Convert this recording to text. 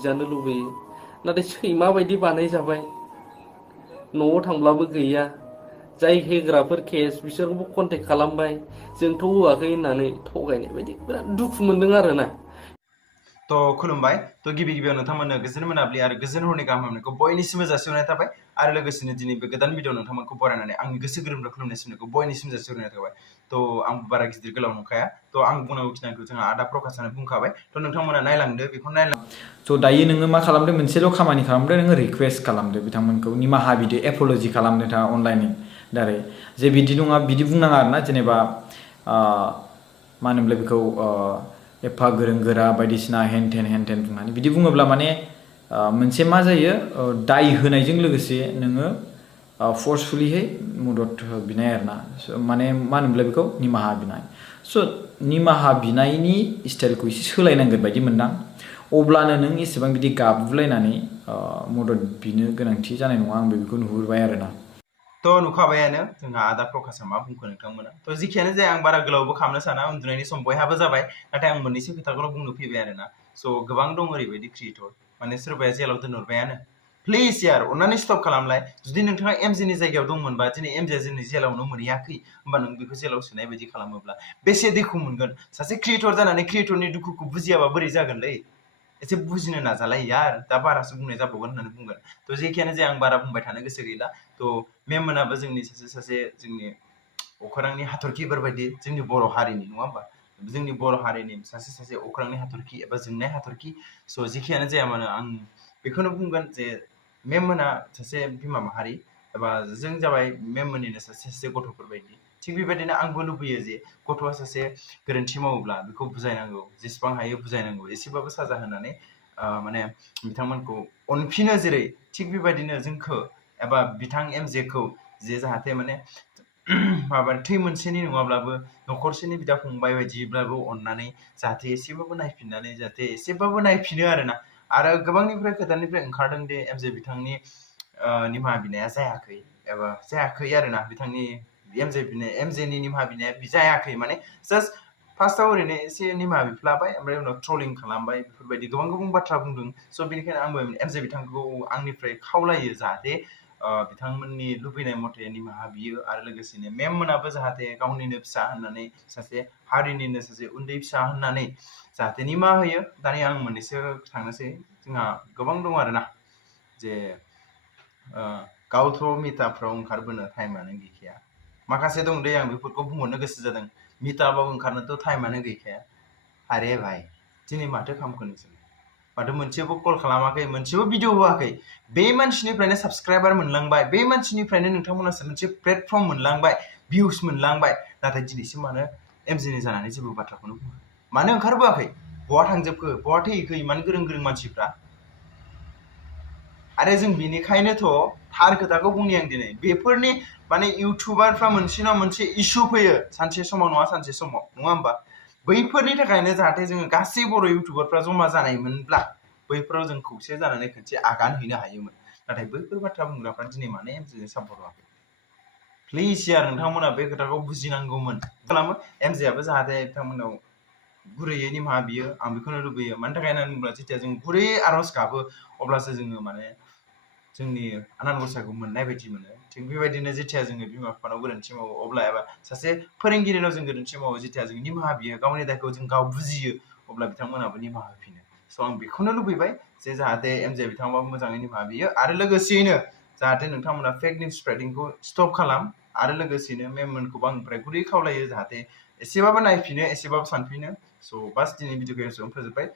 बिजानो लुबैयो नाथाय सैमा बायदि बानायजाबाय न'आव थांब्लाबो गैया जाय होग्राफोर केस बिसोरखौबो कन्टेक्ट खालामबाय जोंथ' होआखै होननानै थगायनाय बायदि बिराद दुखु मोनदों आरोना तो खुलुमबाय तो गिबि गिबियाव नोंथांमोननो गोजोन मोनाबिलि आरो गोजोन हरनि गाहाम हामलायनायखौ बयनिसिमबो जासिहरनाय थाबाय आरो लोगोसेनो दिनै बे गोदान भिडिअ नोंथांमोनखौ बरायनानै आंनि गोसो गोरबोनिफ्राय खुलुमनाय सिमनायखौ बयनिसिम जासिहरनाय थाबाय तो आं बारा गिदिर गोलाव नंखाया तो आं बुंनांगौ खिनिखौ जोंहा आदा प्रकाशानो बुंखाबाय तो नोंथांमोना नायलांदो बेखौ स' दायो नोङो मा खालामदो मोनसेल' खामानि खालामदो नोङो रिकुवेस्ट खालामदो बिथांमोनखौ निमाहा बिदो एप'ल'जि खालामनो था अनलाइननि दारै जे बिदि नङा बिदि बुंनाङा आरोना जेनेबा मा होनोमोनलाय बेखौ एफा गोरों गोरा बायदिसिना हेन टेन बुंनानै बिदि बुङोब्ला माने मोनसे मा जायो दाय होनायजों लोगोसे नोङो फर्सफुलिहै मदद बिनाय आरोना माने मा होनोमोनलाय बेखौ निमाहा बिनाय स' निमाहा बिनायनि स्टाइलखौ एसे सोलायनांगोन बायदि मोनदां अब्लानो नों एसेबां बिदि गाबुलायनानै मदद बिनो गोनांथि जानाय नङा आं बेखौ नुहुरबाय आरोना तो नुखाबायानो जोंहा आदा प्रकाशआ मा बुंखो नोंथांमोना तो जिखियानो जाया आं बारा गोलावबो खालामनो साना उन्दुनायनि सम बयहाबो जाबाय नाथाय आं मोननैसो खोथाखौल' बुंनो फैबाय आरोना स' गोबां दं ओरैबायदि क्रिएटर माने सोरबाया जेलाव दोनहरबायानो प्लिज यार अन्नानै स्टप खालामलाय जुदि नोंथाङा एमजेनि जायगायाव दंमोनबा दिनै एमजेआ जोंनि जेलावनो मोनहैयाखै होमबा नों बेखौ जेलाव सोनाय बायदि खालामोब्ला बेसे दुखु मोनगोन सासे क्रिएटर जानानै क्रिएटरनि दुखुखौ बुजियाबा बोरै जागोनलै एसे बुजिनो नाजालाय यार दा बारासो बुंनाय जाबावगोन होननानै बुंगोन तो जेखियानो जाया आं बारा बुंबाय थानो गोसो गैला तो मेम मोनाबो जोंनि सासे जोंनि अख्रांनि हाथरखिफोर बायदि जोंनि बर' हारिनि नङा होमबा जोंनि बर' हारिनि सासे अख्रांनि हाथरखि एबा जोंनाय हाथरखि स' जेखियानो जाया मानो आं बेखौनो बुंगोन जे मेम मोना सासे बिमा माहारि एबा जों जाबाय मेम मोननिनो सासे गथ'फोर बायदि थिग बेबायदिनो आंबो लुबैयो जे गथ'आ सासे गोरोन्थि मावोब्ला बेखौ बुजायनांगौ जेसेबां हायो बुजायनांगौ एसेबाबो साजा होनानै माने बिथांमोनखौ अनफिनो जेरै थिग बेबायदिनो जोंखौ एबा बिथां एमजेखौ जे जाहाथे माने माबा थै मोनसेनि नङाब्लाबो न'खरसेनि बिदा फंबाय बायदिब्लाबो अननानै जाहाथे एसेबाबो नायफिननानै जाहाथे एसेबाबो नायफिनो आरोना आरो गोबांनिफ्राय खोथानिफ्राय ओंखारदों दे एमजे बिथांनि निमाहा बिनाया जायाखै एबा जायाखै आरोना बिथांनि एमजेनि निमाहा बिनाया जायाखै माने जास्ट फार्स्टआव ओरैनो एसे निमाहा बिफ्लाबाय ओमफ्राय उनाव ट्रलिं खालामबाय बेफोरबायदि गोबां बाथ्रा बुंदों स' बेनिखायनो आंबो एमजे बिथांखौ आंनिफ्राय खावलायो जाहाथे बिथांमोननि लुबैनाय मथे निमाहा बियो आरो लोगोसेनो मेम मोनाबो जाहाथे गावनिनो फिसा होननानै सासे हारिनिनो सासे उन्दै फिसा होननानै जाहाथे निमाहा होयो दानिया आं मोननैसो थांनोसै जोंहा गोबां दं आरोना जे गावथ' मिटाफ्राव ओंखारबोनो टाइमानो गैखाया माखासे दं दे आं बेफोरखौ बुंहरनो गोसो जादों मिटाबाव ओंखारनोथ' टाइमानो गैखाया आरे भाइ दिनै माथो खालामखो नोंसोर माथो मोनसेबो कल खालामाखै मोनसेबो भिडिअ होआखै बे मानसिनिफ्रायनो साबस्क्राइबार मोनलांबाय बे मानसिनिफ्रायनो नोंथांमोना मोनसे प्लेटफर्म मोनलांबाय भिउस मोनलांबाय नाथाय दिनैसिम मानो एमजेनि जानानै जेबो बाथ्राखौनो बुङा मानो ओंखारबोआखै बहा थांजोबखो बहा थैखो इमान गोरों मानसिफ्रा आरो जों बिनिखायनोथ' थार खोथाखौ बुंनि आं दिनै बेफोरनि माने इउटुबारफ्रा मोनसेनाव मोनसे इस्यु फैयो सानसे समाव नङा सानसे समाव नङा होमबा बैफोरनि थाखायनो जाहाथे जोङो गासै बर' इउटुबारफ्रा जमा जानायमोनब्ला बैफोराव जों खौसे जानानै खनसे आगान हैनो हायोमोन नाथाय बैफोर बाथ्रा बुंग्राफ्रा दिनै माने एमजेजों सापर्ट होआखै प्लिज यार नोंथांमोना बे खोथाखौ बुजिनांगौमोन खालामो एमजेआबो जाहाथे बिथांमोनाव गुरैयै निमाहा बियो आं बेखौनो लुबैयो मानि थाखाय होननानै बुङोब्ला जेथिया जों गुरैयै आर'ज गाबो अब्लासो जोङो माने जोंनि आनान गसाइखौ मोननाय बायदि मोनो थिग बेबायदिनो जेथिया जोङो बिमा बिफानाव गोरोन्थि मावो अब्ला एबा सासे फोरोंगिरिनाव जों गोरोन्थि मावो जेथिया जों निमाहा बियो गावनि दायखौ जों गाव बुजियो अब्ला बिथांमोनाबो निमाहा होफिनो स' आं बेखौनो लुबैबाय जे जाहाथे एमजे बिथांबाबो मोजाङै निमाहा बियो आरो लोगोसेयैनो जाहाथे नोंथांमोना फेक निउस स्प्रेडिंखौ स्टप खालाम आरो लोगोसेनो मेममोनखौबो आंनिफ्राय गुरै खावलायो जाहाथे एसेबाबो नायफिनो एसेबाबो सानफिनो स' बास दिनै भिडिअखौ एसेबां फोजोबबाय